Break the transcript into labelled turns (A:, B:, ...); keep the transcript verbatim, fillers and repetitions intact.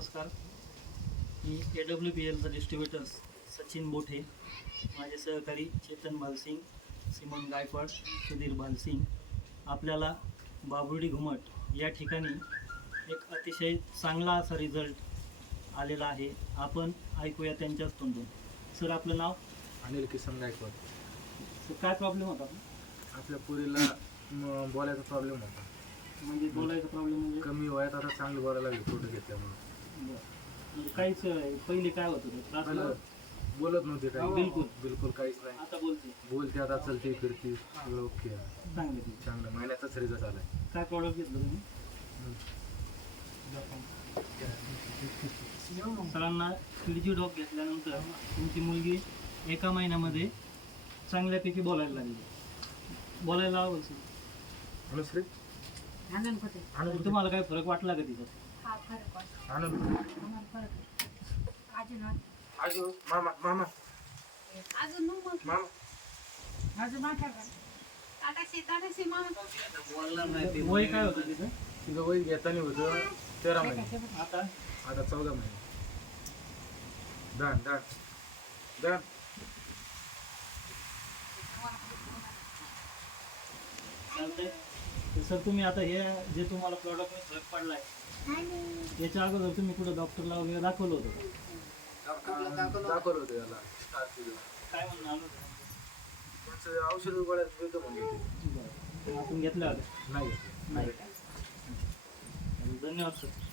A: नमस्कार. मी A W B एलचा डिस्ट्रीब्युटर्स सचिन बोठे, माझे सहकारी चेतन भालसिंग, सिमन गायकवाड, सुधीर भालसिंग. आपल्याला बाबुर्डी घुमट या ठिकाणी एक अतिशय चांगला असा रिझल्ट आलेला आहे. आपण ऐकूया त्यांच्याच तोंडून. सर, आपलं नाव?
B: अनिल किसन गायकवाड.
A: सर, काय प्रॉब्लेम होता?
B: आपल्या पुरीला म, बोलायचा प्रॉब्लेम होता.
A: म्हणजे बोलायचा प्रॉब्लेम म्हणजे
B: कमी वयात आता चांगलं बोलायला लागली फोटो घेतल्यामुळे.
A: बरं. म्हणजे काहीच पहिले काय होतं ते त्रास
B: पहिलं
A: नव्हता?
B: बोलत नव्हते काही,
A: बिलकुल.
B: बिलकुल काहीच नाही.
A: आता बोलते
B: बोलते आता, चलते फिरते सगळं ओके आहे.
A: चांगलं आहे.
B: चांगलं महिन्याचाच रिझल्ट आलाय.
A: काय प्रॉडक्ट घेतलं तुम्ही? सरांना किडजी डॉग घेतल्यानंतर तुमची मुलगी एका महिन्यामध्ये चांगल्यापैकी बोलायला लागली. बोलायला आवडलं सर?
B: अनुश्री
C: आनंद होते.
B: आनंद
A: तुम्हाला काय फरक वाटला का तिथं?
C: हा फरक वाटतो.
B: आनंद
C: आम्हाला फरक अजून
B: आजो मामा मामा
C: अजून मग
B: मामा
C: अजून माठा का टाटाशी टाटाशी मामा
A: वय काय होतं तिथं?
B: तिथं वय घेताना होतं तेरा महिने,
A: आता
B: आता चौदा महिने. दान दान दान
A: चालतंय. तर सर, तुम्ही आता हे जे तुम्हाला प्रॉडक्ट फरक पडलाय, याच्या अगोदर तुम्ही कुठं डॉक्टरला वगैरे दाखवलं होतं का?
B: दाखवलं होतं याला स्टार सिल्वर.
A: काय म्हणणं आलं होतं?
B: त्यांचं औषध गोळ्या देतो म्हणजे ते
A: बरं. आपण घेतल्या होत्या?
B: नाही घेतलं.
A: नाही. धन्यवाद सर.